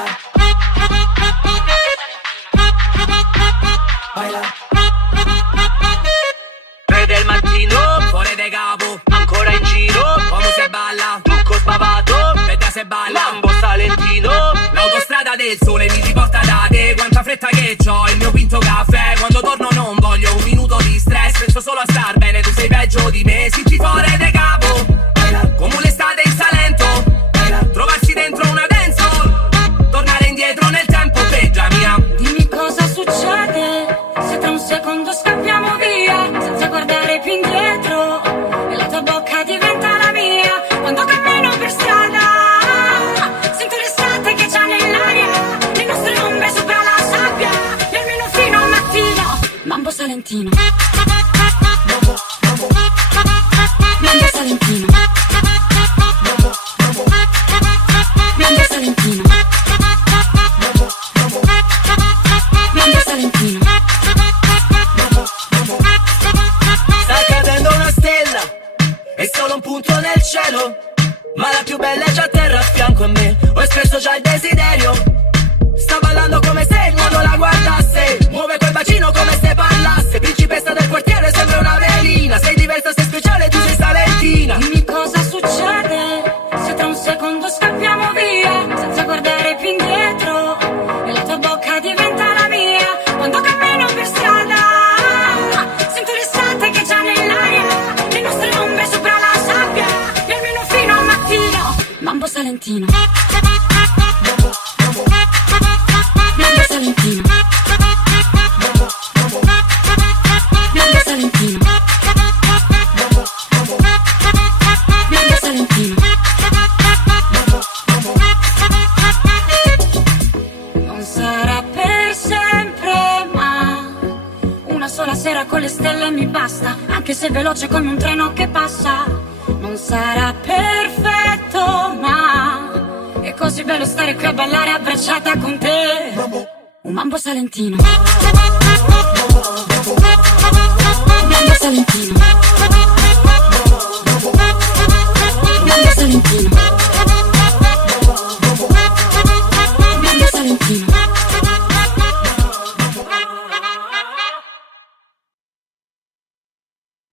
baila, baila. Vede il mattino, fuori de capo, ancora in giro, come se balla, trucco sbavato, veda se balla, Mambo Salentino. L'autostrada del sole mi riporta da te, quanta fretta che c'ho, il mio quinto caffè. Quando torno non voglio un minuto di stress, penso solo a star bene, tu sei peggio di me. Senti fuori de capo, baila, come l'estate in Salento, baila, trovarsi dentro una dancehall, tornare indietro nel tempo, peggia mia. Dimmi cosa succede, se tra un secondo scappiamo via, senza guardare più indietro, e la tua bocca diventa la mia. Quando cammino per strada, sento l'estate che c'è nell'aria, le nostre ombre sopra la sabbia, e almeno fino al mattino. Mambo Salentino, Mambo Salentino, Mambo Salentino, Mambo Salentino. Sta cadendo una stella, è solo un punto nel cielo, ma la più bella è già a terra a fianco a me. Ho espresso già il desiderio, sta ballando come se il mondo la guardasse, muove quel bacino come se parlasse. Principessa del quartiere, sembra una velina, sei diversa, sei speciale, tu sei Salentina. Dimmi cosa succede, se tra un secondo scappiamo via, senza guardare più indietro, e la tua bocca diventa la mia. Quando cammino per strada, sento l'estate che c'è nell'aria, le nostre ombre sopra la sabbia, e almeno fino al mattino. Mambo Salentino, Mambo Salentino, Mambo Salentino, Mambo Salentino. Non sarà per sempre, ma una sola sera con le stelle mi basta, anche se veloce come un treno che passa. Non sarà perfetto, ma è così bello stare qui a ballare abbracciata con te. Un Mambo Salentino, Mambo Salentino, Mambo Salentino.